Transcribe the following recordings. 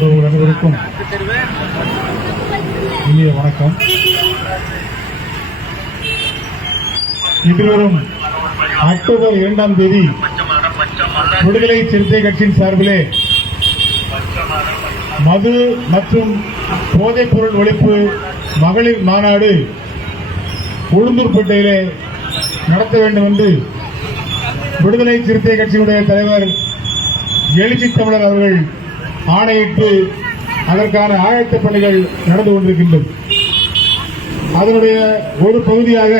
உறவுகள் அனைவருக்கும் இனிய வணக்கம். இன்று வரும் அக்டோபர் இரண்டாம் தேதி விடுதலை சிறுத்தை கட்சியின் சார்பிலே மது மற்றும் போதைப் பொருள் ஒழிப்பு மகளிர் மாநாடு உளுந்தூர்பேட்டையிலே நடத்த வேண்டும் என்று விடுதலை சிறுத்தை கட்சியினுடைய தலைவர் எழுச்சி தமிழர் அவர்கள் ஆணையிட்டு அதற்கான ஆயத்த பணிகள் நடந்து கொண்டிருக்கின்றது அதனுடைய ஒரு பகுதியாக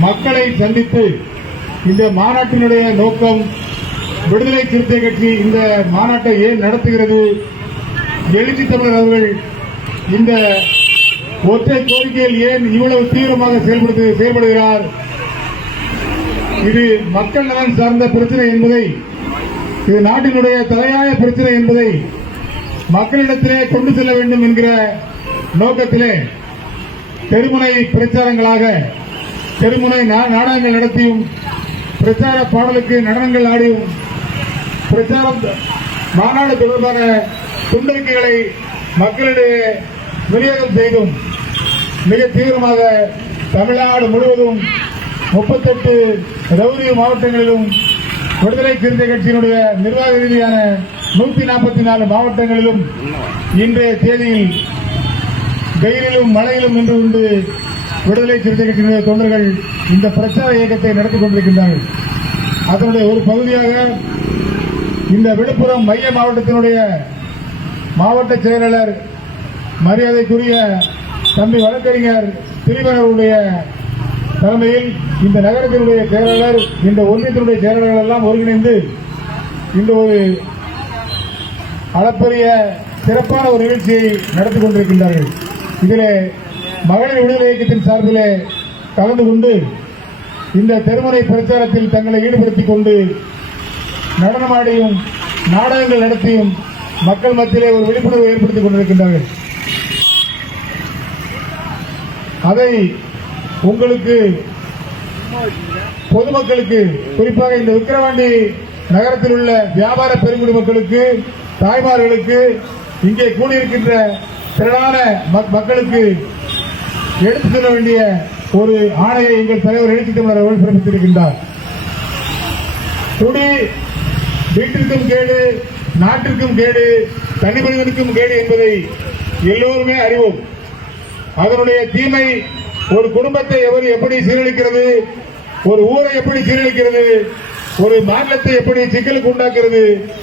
மக்களை சந்தித்து இந்த மாநாட்டினுடைய நோக்கம் விடுதலை சிறுத்தை கட்சி இந்த மாநாட்டை ஏன் நடத்துகிறது? எழுச்சி தமிழர் அவர்கள் இந்த ஒற்றை கோரிக்கையில் ஏன் இவ்வளவு தீவிரமாக செயல்படுத்து செயல்படுகிறார்? இது மக்கள் நலன் சார்ந்த பிரச்சனை என்பதை இது நாட்டினுடைய தலையாய பிரச்சனை என்பதை மக்களிடத்திலே கொண்டு செல்ல வேண்டும் என்கிற நோக்கத்திலே தெருமுனை பிரச்சாரங்களாக தெருமுனை நாடகங்கள் நடத்தியும் பிரச்சார பாடலுக்கு நடனங்கள் ஆடியும் பிரச்சாரம் மாநாடு தொடர்பான துண்டறிக்கைகளை மக்களிடையே விநியோகம் செய்தும் மிக தீவிரமாக தமிழ்நாடு முழுவதும் முப்பத்தெட்டு ரவுதி மாவட்டங்களிலும் விடுதலை சிறுத்தை கட்சியினுடைய நிர்வாக ரீதியான நூத்தி நாற்பத்தி நாலு மாவட்டங்களிலும் இன்றைய தேதியில் வெயிலிலும் மழையிலும் நின்று கொண்டு விடுதலை சிறுத்தை கட்சியினுடைய தொண்டர்கள் இந்த பிரச்சார இயக்கத்தை நடத்தி கொண்டிருக்கின்றார்கள். அதனுடைய ஒரு பகுதியாக இந்த விழுப்புரம் மைய மாவட்டத்தினுடைய மாவட்ட செயலாளர் மரியாதைக்குரிய தம்பி வழக்கறிஞர் திரிவர்களுடைய தலைமையில் இந்த நகரத்தினுடைய செயலாளர் இந்த ஒன்றியத்தினுடைய செயலாளர்கள் எல்லாம் ஒருங்கிணைந்து இந்த ஒரு அளப்பரிய சிறப்பான ஒரு நிகழ்ச்சியை நடத்தி கொண்டிருக்கின்றார்கள். இதில் மகளிர் விடுதலை இயக்கத்தின் சார்பில் கலந்து கொண்டு இந்த தெருமுறை பிரச்சாரத்தில் தங்களை ஈடுபடுத்திக் கொண்டு நடனமாடியும் நாடகங்கள் நடத்தியும் மக்கள் மத்தியிலே ஒரு விழிப்புணர்வு ஏற்படுத்திக் கொண்டிருக்கின்றார்கள். அதை உங்களுக்கு பொதுமக்களுக்கு குறிப்பாக இந்த விக்கிரவாண்டி நகரத்தில் உள்ள வியாபார பெருங்குடி மக்களுக்கு தாய்மார்களுக்கு இங்கே கூடியிருக்கின்ற திரளான மக்களுக்கு எடுத்து செல்ல வேண்டிய ஒரு ஆணையை எங்கள் தலைவர் எழுச்சி தமிழர் அவர்கள் பிறப்பித்திருக்கின்றார். குடி வீட்டிற்கும் கேடு நாட்டிற்கும் கேடு தனி மனிதனுக்கும் கேடு என்பதை எல்லோருமே அறிவோம். அதனுடைய தீமை ஒரு குடும்பத்தை எவர் எப்படி சீரழிக்கிறது? ஒரு ஊரை எப்படி சீரழிக்கிறது? ஒரு மாநிலத்தை எப்படி சிக்கலுக்கு உண்டாக்குறது?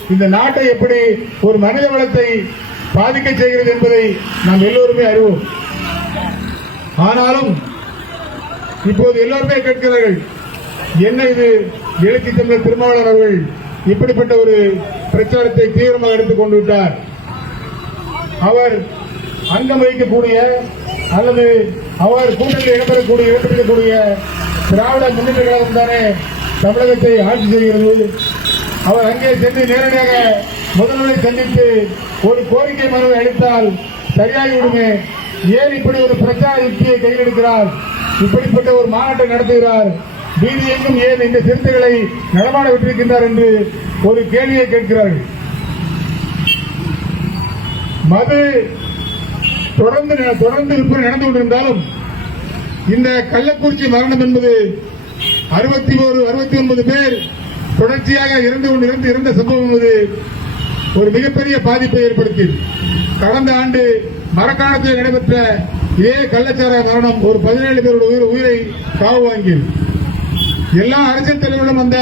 இந்த நாட்டை எப்படி ஒரு மனித வளத்தை பாதிக்க செய்கிறது என்பதை நாம் எல்லோருமே அறிவோம். ஆனாலும் இப்போது எல்லோருமே கேட்கிறார்கள் என்ன இது? எழுச்சி தமிழர் திருமாவளர் அவர்கள் இப்படிப்பட்ட ஒரு பிரச்சாரத்தை தீவிரமாக எடுத்துக் கொண்டு விட்டார். அவர் அங்கம் வகிக்கக்கூடிய அல்லது அவர் கூட்டத்தில் இடம்பெறக்கூடிய இடம்பெறக்கூடிய திராவிட முன்னேற்ற கழகம் தானே தமிழகத்தை ஆட்சி செய்கிறது. அவர் அங்கே சென்று நேரடியாக முதல்வரை சந்தித்து ஒரு கோரிக்கை மனுவை அளித்தால் சரியாகிவிடுமே. ஏன் இப்படி ஒரு பிரச்சார யுக்தியை கையில் இப்படிப்பட்ட ஒரு மாநாட்டை நடத்துகிறார். வீதி எங்கும் ஏன் இந்த சிறுத்தைகளை நடமாட விட்டிருக்கின்றார் என்று ஒரு கேள்வியை கேட்கிறார்கள். மது தொடர்ந்து தொடர்ந்து விற்பனை நடந்து கொண்டிருந்தாலும் இந்த கள்ளக்குறிச்சி மரணம் என்பது அறுபத்தி ஒரு அறுபத்தி ஒன்பது பேர் தொடர்ச்சியாக இறந்து கொண்டிருந்து இறந்த சம்பவம் என்பது ஒரு மிகப்பெரிய பாதிப்பை ஏற்படுத்தியது கடந்த ஆண்டு மரக்காணத்தில் நடைபெற்ற இதே கள்ளச்சார மரணம் ஒரு பதினேழு பேருடைய உயிர் உயிரை காவு வாங்கியது. எல்லா அரசியல் தலைவர்களும் அந்த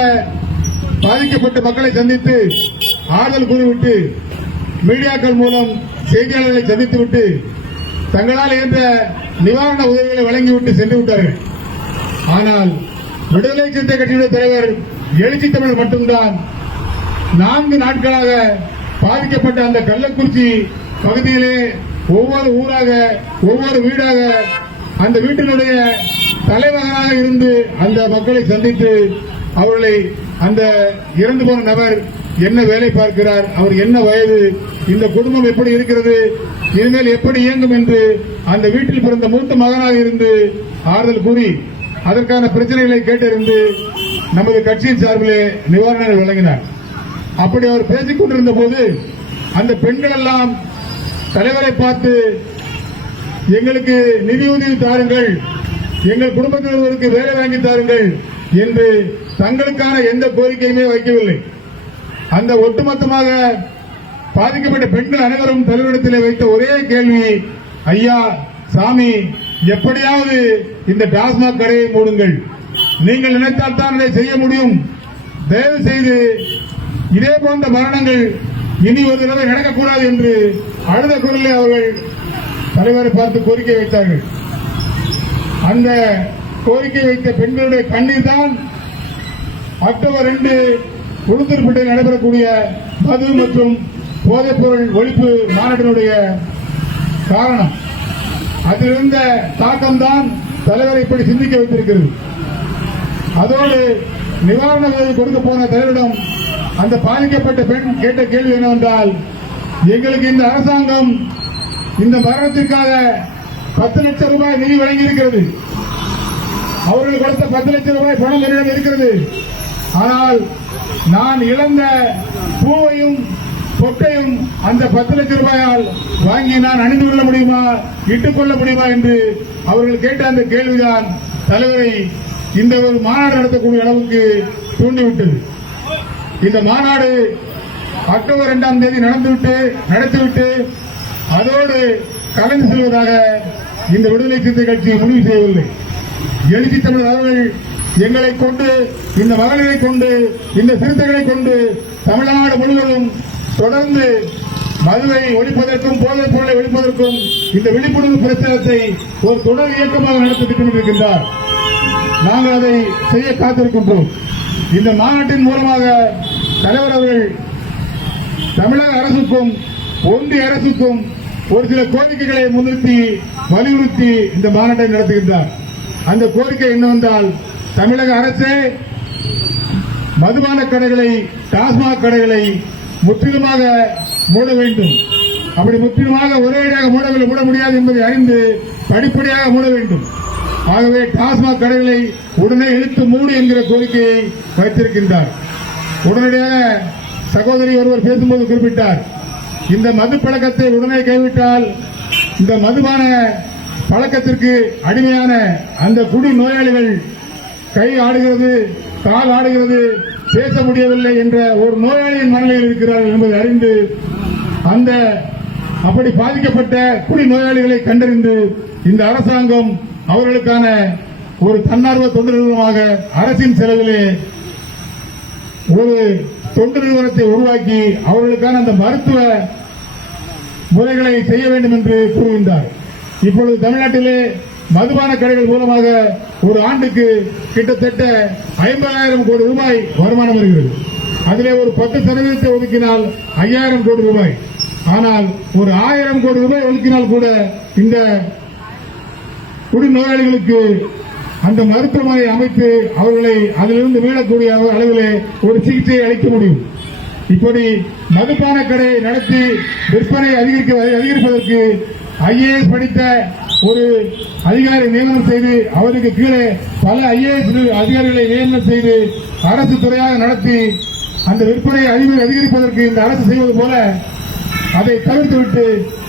பாதிக்கப்பட்ட மக்களை சந்தித்து ஆறுதல் கூறிவிட்டு மீடியாக்கள் மூலம் செய்தியாளர்களை சந்தித்துவிட்டு தங்களால் இருந்த நிவாரண உதவிகளை வழங்கிவிட்டு சென்று விட்டார்கள். ஆனால் விடுதலை சிறுத்தை கட்சியுடைய தலைவர் எழுச்சி தமிழர் மட்டும்தான் நான்கு நாட்களாக பாதிக்கப்பட்ட அந்த கள்ளக்குறிச்சி பகுதியிலே ஒவ்வொரு ஊராக ஒவ்வொரு வீடாக அந்த வீட்டினுடைய தலைவராக இருந்து அந்த மக்களை சந்தித்து அவர்களை அந்த இறந்து போன நபர் என்ன வேலை பார்க்கிறார்? அவர் என்ன வயது? இந்த குடும்பம் எப்படி இருக்கிறது? இனிமேல் எப்படி இயங்கும் என்று அந்த வீட்டில் பிறந்த மூத்த மகனாக இருந்து ஆறுதல் கூறி அதற்கான பிரச்சனைகளை கேட்டறிந்து நமது கட்சியின் சார்பிலே நிவாரணங்கள் வழங்கினார். அப்படி அவர் பேசிக் கொண்டிருந்த போது அந்த பெண்கள் எல்லாம் தலைவரை பார்த்து எங்களுக்கு நிதியுதவி தாருங்கள். எங்கள் குடும்பத்தினருக்கு வேலை வாங்கி தாருங்கள் என்று தங்களுக்கான எந்த கோரிக்கையுமே வைக்கவில்லை. அந்த ஒட்டுமொத்தமாக பாதிக்கப்பட்ட பெண்கள் அனைவரும் தலைவரிடத்தில் வைத்த ஒரே கேள்வி ஐயா சாமி எப்படியாவது இந்த டாஸ்மாக் கடையை மூடுங்கள். நீங்கள் நினைத்தால் தான் இதை செய்ய முடியும். தயவு செய்து இதே போன்ற மரணங்கள் இனி ஒரு தடவை நடக்கக்கூடாது என்று அழுத குரலில் அவர்கள் தலைவரை பார்த்து கோரிக்கை வைத்தார்கள். அந்த கோரிக்கை வைத்த பெண்களுடைய கண்ணீர் தான் அக்டோபர் ரெண்டு உளுந்தூர்பேட்டையில் நடைபெறக்கூடிய மது மற்றும் போதைப்பொருள் ஒழிப்பு மாநாட்டினுடைய காரணம். அதில் இருந்த தாக்கம்தான் தலைவரை இப்படி சிந்திக்க வைத்திருக்கிறது. அதோடு நிவாரண உதவி கொடுக்க போன தலைவரிடம் அந்த பாதிக்கப்பட்ட பெண் கேட்ட கேள்வி என்னவென்றால் எங்களுக்கு இந்த அரசாங்கம் இந்த மரணத்திற்காக பத்து லட்சம் ரூபாய் நிதி வழங்கியிருக்கிறது. அவர்கள் கொடுத்த பத்து லட்சம் ரூபாய் பணம் என்னிடம் இருக்கிறது. ஆனால் நான் இழந்த பூவையும் பொட்டையும் அந்த பத்து லட்ச ரூபாயால் வாங்கி நான் அணிந்து கொள்ள முடியுமா இட்டுக் கொள்ள முடியுமா என்று அவர்கள் கேட்ட அந்த கேள்விதான் தலைவரை இந்த ஒரு மாநாடு நடத்தக்கூடிய அளவுக்கு தூண்டிவிட்டது. இந்த மாநாடு அக்டோபர் இரண்டாம் தேதி நடந்துவிட்டு நடத்திவிட்டு அதோடு கலந்து செல்வதாக இந்த விடுதலை சிறுத்தை கட்சி முடிவு செய்யவில்லை. எழுச்சி தமிழர் அவர்கள் எங்களை கொண்டு இந்த மகளிரை கொண்டு இந்த சிறுத்தைகளை கொண்டு தமிழ்நாடு முழுவதும் தொடர்ந்து மதுவை ஒழிப்பதற்கும் போதைப் பொருளை ஒழிப்பதற்கும் இந்த விழிப்புணர்வு பிரச்சாரத்தை ஒரு தொடர் இயக்கமாக நடத்த திட்டமிட்டிருக்கின்றார் நாங்கள் அதை செய்ய காத்திருக்கின்றோம். இந்த மாநாட்டின் மூலமாக தலைவர் அவர்கள் தமிழக அரசுக்கும் ஒன்றிய அரசுக்கும் ஒரு சில கோரிக்கைகளை முன்னிறுத்தி வலியுறுத்தி இந்த மாநாட்டை நடத்துகின்றார். அந்த கோரிக்கை என்னவென்றால் தமிழக அரசு மதுபான கடைகளை டாஸ்மாக் கடைகளை முற்றிலுமாக மூட வேண்டும். அப்படி முற்றிலுமாக ஒரேடியாக மூடவில்லை மூட முடியாது என்பதை அறிந்து படிப்படியாக மூட வேண்டும். ஆகவே டாஸ்மாக் கடைகளை உடனே இழுத்து மூடு என்கிற கோரிக்கையை வைத்திருக்கின்றார். உடனடியாக சகோதரி ஒருவர் பேசும்போது குறிப்பிட்டார் இந்த மது பழக்கத்தை உடனே கைவிட்டால் இந்த மதுபான பழக்கத்திற்கு அடிமையான அந்த குடி நோயாளிகள் கை ஆடுகிறது கால் ஆடுகிறது பேச முடியவில்லை என்ற ஒரு நோயாளியின் மனநிலையில் இருக்கிறார்கள் என்பதை அறிந்து அந்த அப்படி பாதிக்கப்பட்ட குடி நோயாளிகளை கண்டறிந்து இந்த அரசாங்கம் அவர்களுக்கான ஒரு தன்னார்வ தொண்டு நிறுவனமாக அரசின் செலவிலே ஒரு தொண்டு நிறுவனத்தை உருவாக்கி அவர்களுக்கான அந்த மருத்துவ முறைகளை செய்ய வேண்டும் என்று கூறுகின்றார். இப்பொழுது தமிழ்நாட்டிலே மதுபான கடைகள் மூலமாக ஒரு ஆண்டுக்கு கிட்டத்தட்ட ஐம்பதாயிரம் கோடி ரூபாய் வருமானம் வருகிறது. அதிலே ஒரு பத்து சதவீதத்தை ஒதுக்கினால் ஐயாயிரம் கோடி ரூபாய். ஆனால் ஒரு ஆயிரம் கோடி ரூபாய் ஒதுக்கினால் கூட இந்த குடிநோயாளிகளுக்கு அந்த மருத்துவமனை அமைத்து அவர்களை அதிலிருந்து மீளக்கூடிய அளவிலே ஒரு சிகிச்சையை அளிக்க முடியும். இப்படி மதுபான கடையை நடத்தி விற்பனை அதிகரிக்க அதிகரிப்பதற்கு ஐஏஎஸ் படித்த ஒரு அதிகாரி நியமனம் செய்து அவருக்கு கீழே பல ஐஏஎஸ் அதிகாரிகளை நியமனம் செய்து அரசு துறையாக நடத்தி அந்த விற்பனையை அறிவு அதிகரிப்பதற்கு இந்த அரசு செய்வது போல அதை தவிர்த்துவிட்டு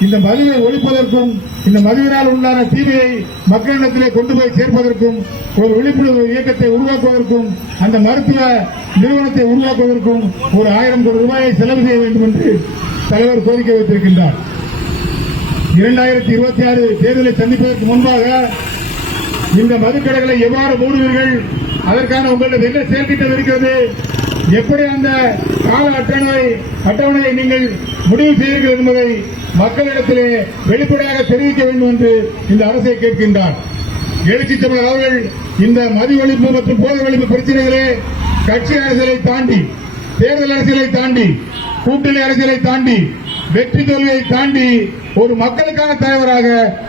இந்த மதுவை ஒழிப்பதற்கும் இந்த மதுவினால் உண்டான தீமையை மக்களிடத்திலே கொண்டு போய் சேர்ப்பதற்கும் ஒரு விழிப்புணர்வு இயக்கத்தை உருவாக்குவதற்கும் அந்த மருத்துவ நிறுவனத்தை உருவாக்குவதற்கும் ஒரு ஆயிரம் கோடி ரூபாயை செலவு செய்ய வேண்டும் என்று தலைவர் கோரிக்கை வைத்திருக்கின்றார். இரண்டாயிரத்தி இருபத்தி ஆறு தேர்தலை சந்திப்பதற்கு முன்பாக இந்த மதுக்கடைகளை எவ்வாறு மூடுவீர்கள்? அதற்கான உங்களிடம் என்ன செயல்திட்டம் இருக்கிறது? எப்படி அந்த கால அட்டவணை அட்டவணையை நீங்கள் முடிவு செய்வீர்கள் என்பதை மக்களிடத்திலே வெளிப்படையாக தெரிவிக்க வேண்டும் என்று இந்த அரசை கேட்கின்றார். எழுச்சி தமிழர் அவர்கள் இந்த மது ஒழிப்பு மற்றும் போதை ஒழிப்பு பிரச்சனைகளே கட்சி அரசியலை தாண்டி தேர்தல் அரசியலை தாண்டி கூட்டணி அரசியலை தாண்டி வெற்றி தோல்வியை தாண்டி ஒரு மக்களுக்கான தலைவராக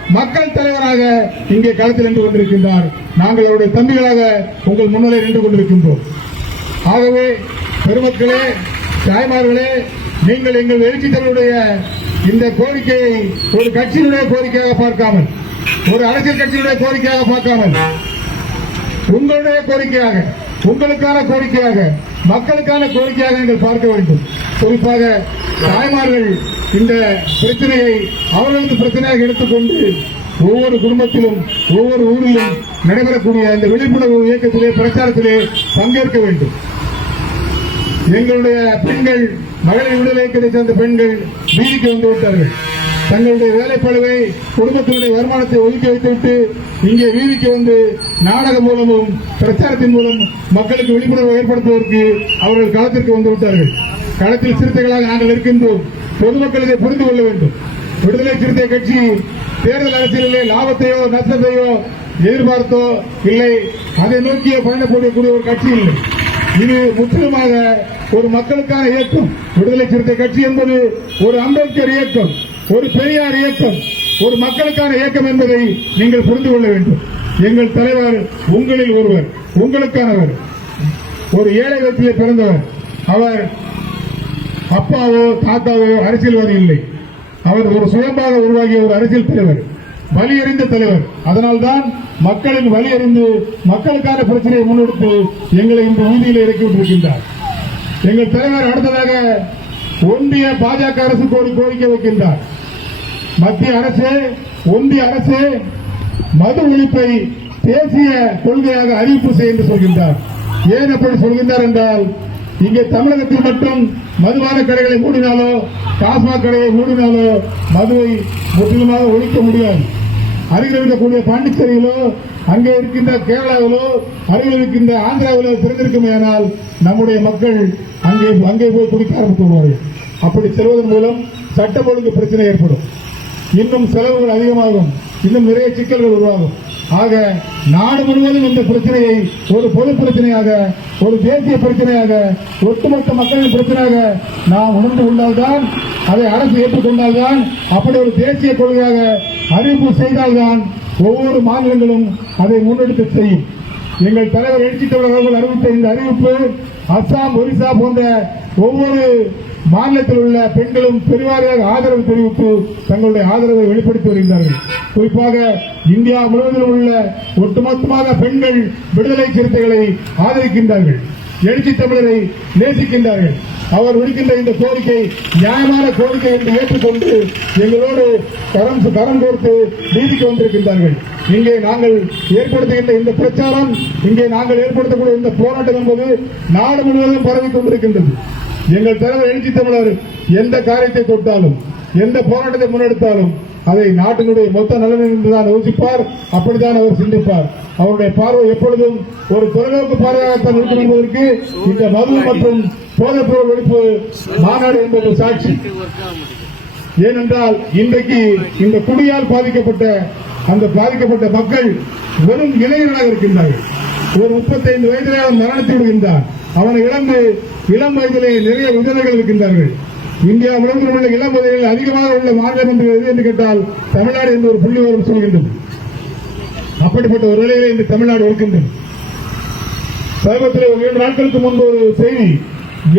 மக்கள் தலைவராக இங்கே களத்தில் நின்று கொண்டிருக்கின்றார். நாங்கள் அவருடைய தம்பிகளாக உங்கள் முன்னிலை நின்று கொண்டிருக்கின்றோம். ஆகவே பெருமக்களே தாய்மார்களே நீங்கள் எங்கள் எழுச்சி இந்த கோரிக்கையை ஒரு கட்சியினுடைய கோரிக்கையாக பார்க்காமல் ஒரு அரசியல் கட்சியினுடைய கோரிக்கையாக பார்க்காமல் உங்களுடைய கோரிக்கையாக உங்களுக்கான கோரிக்கையாக மக்களுக்கான கோரிக்கையாக நீங்கள் பார்க்க வேண்டும். குறிப்பாக தாய்மார்கள் இந்த பிரச்சனையை அவர்களது பிரச்சனையாக எடுத்துக்கொண்டு ஒவ்வொரு குடும்பத்திலும் ஒவ்வொரு ஊரிலும் நடைபெறக்கூடிய இந்த விழிப்புணர்வு இயக்கத்திலே பிரச்சாரத்திலே பங்கேற்க வேண்டும். எங்களுடைய பெண்கள் மகளிர் விடுதலை கிடைத்த அந்த பெண்கள் வீதிக்கு வந்து விட்டார்கள். தங்களுடைய வேலைப்பழுவை குடும்பத்தினுடைய வருமானத்தை ஒதுக்கி வைத்துவிட்டு இங்கே வீதிக்கு வந்து நாடகம் மூலமும் பிரச்சாரத்தின் மூலம் மக்களுக்கு விழிப்புணர்வு ஏற்படுத்துவதற்கு அவர்கள் களத்திற்கு வந்துவிட்டார்கள் களத்தில் சிறுத்தைகளாக நாங்கள் இருக்கின்றோம். பொதுமக்கள் இதை புரிந்து கொள்ள வேண்டும். விடுதலை சிறுத்தை கட்சி தேர்தல் அரசியலிலே லாபத்தையோ நஷ்டத்தையோ எதிர்பார்த்தோ இல்லை. அதை நோக்கிய பயணப்படக்கூடிய ஒரு கட்சி இல்லை. இது முற்றிலுமாக ஒரு மக்களுக்கான இயக்கம். விடுதலை சிறுத்தை கட்சி என்பது ஒரு அம்பேத்கர் இயக்கம். ஒரு பெரியார் இயக்கம் ஒரு மக்களுக்கான இயக்கம் என்பதை நீங்கள் புரிந்து கொள்ள வேண்டும். எங்கள் தலைவர் உங்களில் ஒருவர் உங்களுக்கானவர். ஒரு ஏழை வீட்டிலே பிறந்தவர். அவர் அப்பாவோ தாத்தாவோ அரசியல்வாதி இல்லை. அவர் ஒரு சுயம்பாக உருவாகிய ஒரு அரசியல் தலைவர். வலி அறிந்த தலைவர். அதனால்தான் மக்களின் வலி அறிந்து மக்களுக்கான பிரச்சனையை முன்னெடுத்து எங்களை இந்த வீதியில் இறக்கிவிட்டிருக்கின்றார் எங்கள் தலைவர் அடுத்ததாக ஒன்றிய பாஜக அரசு ஒரு கோரிக்கை வைக்கின்றார். மத்திய அரசு ஒன்றிய அரசு மது ஒழிப்பை தேசிய கொள்கையாக அறிவிப்பு செய்ய என்று சொல்கின்றார். ஏன் அப்படி சொல்கின்றார் என்றால் இங்கே தமிழகத்தில் மட்டும் மதுபான கடைகளை மூடினாலோ டாஸ்மாக் கடையை மூடினாலோ மதுவை முற்றிலுமாக ஒழிக்க முடியாது. அருகில் இருக்கக்கூடிய பாண்டிச்சேரியிலோ அங்கே இருக்கின்ற கேரளாவிலோ அருகில் இருக்கின்ற ஆந்திராவிலோ பிறந்திருக்குமே ஆனால் நம்முடைய மக்கள் அங்கே அங்கே போய் குடிக்க ஆரம்பித்து விடுவார்கள் அப்படி செல்வதன் மூலம் சட்டம் ஒழுங்கு பிரச்சனை ஏற்படும். இன்னும் செலவுகள் அதிகமாகும். இன்னும் நிறைய சிக்கல்கள் உருவாகும். ஆக நாடு முழுவதும் இந்த பிரச்சனையை ஒரு பொது பிரச்சனையாக ஒரு தேசிய பிரச்சனையாக ஒட்டுமொத்த மக்களின் பிரச்சனையாக நாம் உணர்ந்து கொண்டால்தான் அதை அரசு ஏற்றுக்கொண்டால்தான் அப்படி ஒரு தேசிய கொள்கையாக அறிவிப்பு செய்தால்தான் ஒவ்வொரு மாநிலங்களும் அதை முன்னெடுத்து செய்யும் எங்கள் தலைவர் எழுச்சி தமிழர் அறிவித்த இந்த அறிவிப்பு அஸ்ஸாம் ஒரிசா போன்ற ஒவ்வொரு மாநிலத்தில் உள்ள பெண்களும் பெருவாரியாக ஆதரவு தெரிவித்து தங்களுடைய ஆதரவை வெளிப்படுத்தி வருகின்றார்கள். குறிப்பாக இந்தியா முழுவதிலும் உள்ள ஒட்டுமொத்தமாக பெண்கள் விடுதலை சிறுத்தைகளை ஆதரிக்கின்றார்கள். எழுச்சி தமிழரை நேசிக்கின்றார்கள். அவர் விடுக்கின்ற இந்த கோரிக்கை நியாயமான கோரிக்கை என்று ஏற்றுக்கொண்டு எங்களோடு கரம் கரம் கோர்த்து நீதிக்கு வந்திருக்கின்றார்கள். இங்கே நாங்கள் ஏற்படுத்துகின்ற இந்த பிரச்சாரம் இங்கே நாங்கள் ஏற்படுத்தக்கூடிய இந்த போராட்டம் என்பது நாடு முழுவதும் பரவி கொண்டிருக்கின்றது. எங்கள் தலைவர் எழுச்சி தமிழர் எந்த காரியத்தை தொட்டாலும் எந்த போராட்டத்தை முன்னெடுத்தாலும் அதை நாட்டினுடைய மொத்த நலன் என்றுதான் யோசிப்பார். அப்படித்தான் அவர் சிந்திப்பார். அவருடைய பார்வை எப்பொழுதும் ஒரு தொலைநோக்கு பார்வையாகத்தான் இருக்கும் என்பதற்கு இந்த மது மற்றும் போதைப் பொருள் ஒழிப்பு மாநாடு என்பது சாட்சி. ஏனென்றால் இன்றைக்கு இந்த குடியால் பாதிக்கப்பட்ட அந்த பாதிக்கப்பட்ட மக்கள் வெறும் இளைஞர்களாக இருக்கின்றார்கள். ஒரு முப்பத்தைந்து வயதிலே அவன் மரணத்தை விடுகின்றான் அவனை இழந்து இளம் வயதிலே நிறைய விதவைகள் இருக்கின்றார்கள். இந்தியா முழுவதும் உள்ள இளம் வயதில் அதிகமாக உள்ள மாநிலம் என்று எது என்று கேட்டால் தமிழ்நாடு என்று ஒரு புள்ளி விவரம் சொல்கின்றது. அப்படிப்பட்ட ஒரு நிலையிலே இன்று தமிழ்நாடு இருக்கின்றது. சமீபத்தில் ஒரு இரண்டு நாட்களுக்கு முன்பு ஒரு செய்தி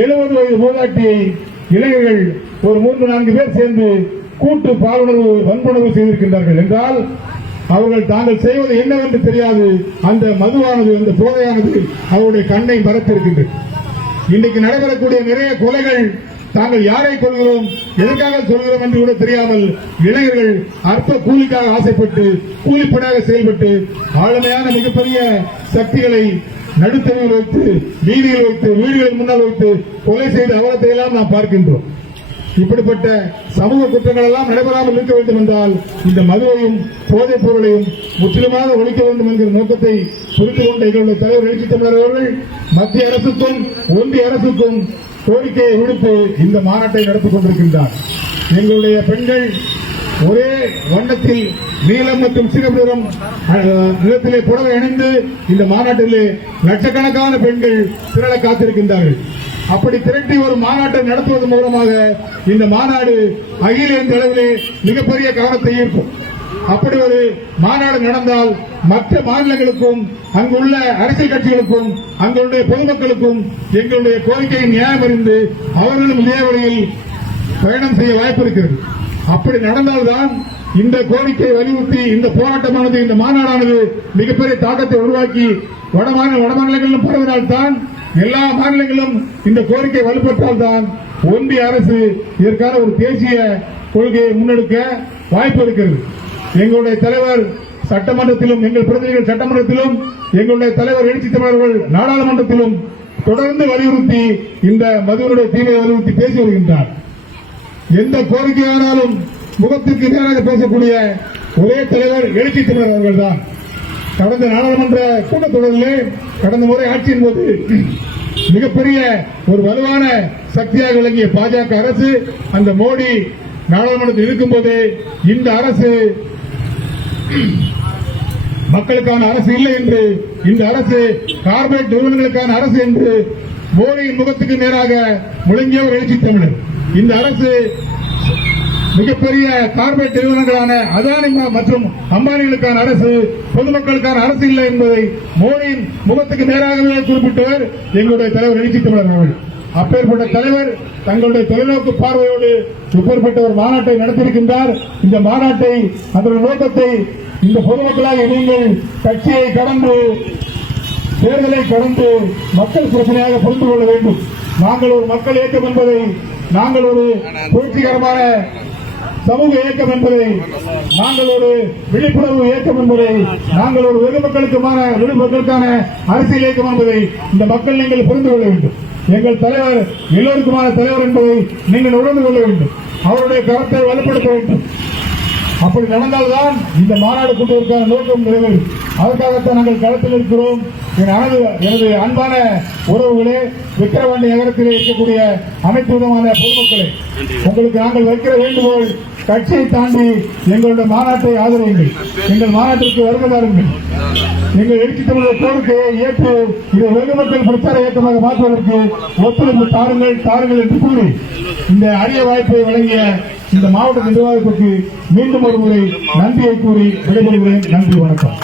எழுபது வயது மூதாட்டியை இளைஞர்கள் ஒரு மூன்று நான்கு பேர் சேர்ந்து கூட்டு பாலுணர்வு வன்புணர்வு செய்திருக்கின்றார்கள் என்றால் அவர்கள் தாங்கள் செய்வது என்னவென்று தெரியாது. அந்த மதுவானது அந்த போதையானது அவருடைய கண்ணை மறத்திருக்கின்றது. இன்றைக்கு நடைபெறக்கூடிய நிறைய கொலைகள் தாங்கள் யாரை கொள்கிறோம் எதற்காக சொல்கிறோம் என்று கூட தெரியாமல் இளைஞர்கள் அற்ப கூலிக்காக ஆசைப்பட்டு கூலிப்படையாக செயல்பட்டு ஆளுமையான மிகப்பெரிய சக்திகளை நடுத்தரில் வைத்து வீதியில் வைத்து வீடுகளின் முன்னால் வைத்து கொலை செய்த அவலத்தை எல்லாம் நாம் பார்க்கின்றோம். இப்படிப்பட்ட சமூக குற்றங்கள் எல்லாம் நடைபெறாமல் இருக்க வேண்டும் என்றால் இந்த மதுவையும் போதைப் பொருளையும் முற்றிலுமாக ஒழிக்க வேண்டும் என்கிற நோக்கத்தை புரிந்து கொண்ட எங்களுடைய தலைவர் எழுச்சி தமிழர் அவர்கள் மத்திய அரசுக்கும் ஒன்றிய அரசுக்கும் கோரிக்கையை விடுத்து இந்த மாநாட்டை நடத்திக் கொண்டிருக்கின்றார். எங்களுடைய பெண்கள் ஒரே வண்ணத்தில் நீலம் மற்றும் சிகப்பு நிலத்திலே அஹ், புடவை இணைந்து இந்த மாநாட்டிலே லட்சக்கணக்கான பெண்கள் திரள காத்திருக்கின்றார்கள். அப்படி திரட்டி ஒரு மாநாட்டை நடத்துவதன் மூலமாக இந்த மாநாடு அகில இந்த அளவிலே மிகப்பெரிய கவனத்தை ஈர்க்கும். அப்படி ஒரு மாநாடு நடந்தால் மற்ற மாநிலங்களுக்கும் அங்குள்ள அரசியல் கட்சிகளுக்கும் அங்குள்ள பொதுமக்களுக்கும் எங்களுடைய கோரிக்கையை நியாயம் அறிந்து அவர்களும் இதே வழியில் பயணம் செய்ய வாய்ப்பு இருக்கிறது. அப்படி நடந்தால்தான் இந்த கோரிக்கையை வலியுறுத்தி இந்த போராட்டமானது இந்த மாநாடானது மிகப்பெரிய தாக்கத்தை உருவாக்கி வட மாநில வட பரவினால்தான் எல்லா மாநிலங்களிலும் இந்த கோரிக்கை வலுப்பெற்றால்தான் ஒன்றிய அரசு இதற்கான ஒரு தேசிய கொள்கையை முன்னெடுக்க வாய்ப்பு இருக்கிறது. எங்களுடைய தலைவர் சட்டமன்றத்திலும் எங்கள் பிரதிநிதிகள் சட்டமன்றத்திலும் எங்களுடைய தலைவர் எழுச்சி தமிழர்கள் நாடாளுமன்றத்திலும் தொடர்ந்து வலியுறுத்தி இந்த மதுவனுடைய தீமையை வலியுறுத்தி பேசி வருகின்றார். எந்த கோரிக்கையானாலும் முகத்திற்கு நேராக பேசக்கூடிய ஒரே தலைவர் எழுச்சி தமிழர் அவர்கள்தான். கடந்த நாடாளுமன்ற கூட்டத்தொடரிலே கடந்த முறை ஆட்சியின் போது மிகப்பெரிய ஒரு வலுவான சக்தியாக விளங்கிய பாஜக அரசு அந்த மோடி நாடாளுமன்றத்தில் இருக்கும்போது இந்த அரசு மக்களுக்கான அரசு இல்லை என்று இந்த அரசு கார்பரேட் நிறுவனங்களுக்கான அரசு என்று மோடியின் முகத்துக்கு நேராக முழங்கியவர் எழுச்சி தமிழர். இந்த அரசு மிகப்பெரிய கார்பரேட் நிறுவனங்களான அதானி மற்றும் அம்பானிகளுக்கான அரசு பொதுமக்களுக்கான அரசு இல்லை என்பதை மோடியின் முகத்துக்கு நேராகவே குறிப்பிட்டவர் எங்களுடைய தலைவர் எழுச்சி தமிழர் அவர்கள். அப்பேற்பட்ட தலைவர் தங்களுடைய தொலைநோக்கு பார்வையோடு இப்பேற்பட்ட ஒரு மாநாட்டை நடத்தியிருக்கின்றார். இந்த மாநாட்டை அதனுடைய நோக்கத்தை இந்த பொதுமக்களாக நீங்கள் கட்சியை கடந்து தேர்தலை கடந்து மக்கள் பிரச்சனையாக புரிந்து கொள்ள வேண்டும். நாங்கள் ஒரு மக்கள் இயக்கம் என்பதை நாங்கள் ஒரு புரட்சிகரமான சமூக இயக்கம் என்பதை நாங்கள் ஒரு விழிப்புணர்வு இயக்கம் என்பதை நாங்கள் ஒரு வெகு மக்களுக்குமான வெகு மக்களுக்கான அரசியல் இயக்கம் என்பதை இந்த மக்கள் நீங்கள் புரிந்து கொள்ள வேண்டும். எங்கள் தலைவர் எல்லோருக்குமான தலைவர் என்பதை நீங்கள் உணர்ந்து கொள்ள வேண்டும். அவருடைய கருத்தை வலுப்படுத்த வேண்டும். அப்படி நடந்தால்தான் இந்த மாநாடு கூட்டுவதற்கான நோக்கம் நிறைவேறும். அதற்காகத்தான் நாங்கள் களத்தில் இருக்கிறோம். எனது எனது அன்பான உறவுகளே விக்கிரவாண்டி நகரத்திலே இருக்கக்கூடிய அனைத்து விதமான பொதுமக்களே உங்களுக்கு நாங்கள் வைக்கிற வேண்டுகோள் கட்சியை தாண்டி எங்களுடைய மாநாட்டை ஆதரவுங்கள் எங்கள் மாநாட்டிற்கு வருகை தாருங்கள். எங்கள் எழுச்சி தமிழர் கோரிக்கையை ஏற்று இதை வெகு மக்கள் பிரச்சார இயக்கமாக மாற்றுவதற்கு ஒத்துழைப்பு தாருங்கள் தாருங்கள் என்று கூறி இந்த அரிய வாய்ப்பை வழங்கிய இந்த மாவட்ட நிர்வாகத்திற்கு மீண்டும் ஒரு முறை நன்றியை கூறி விடைபெறுகிறேன். நன்றி வணக்கம்.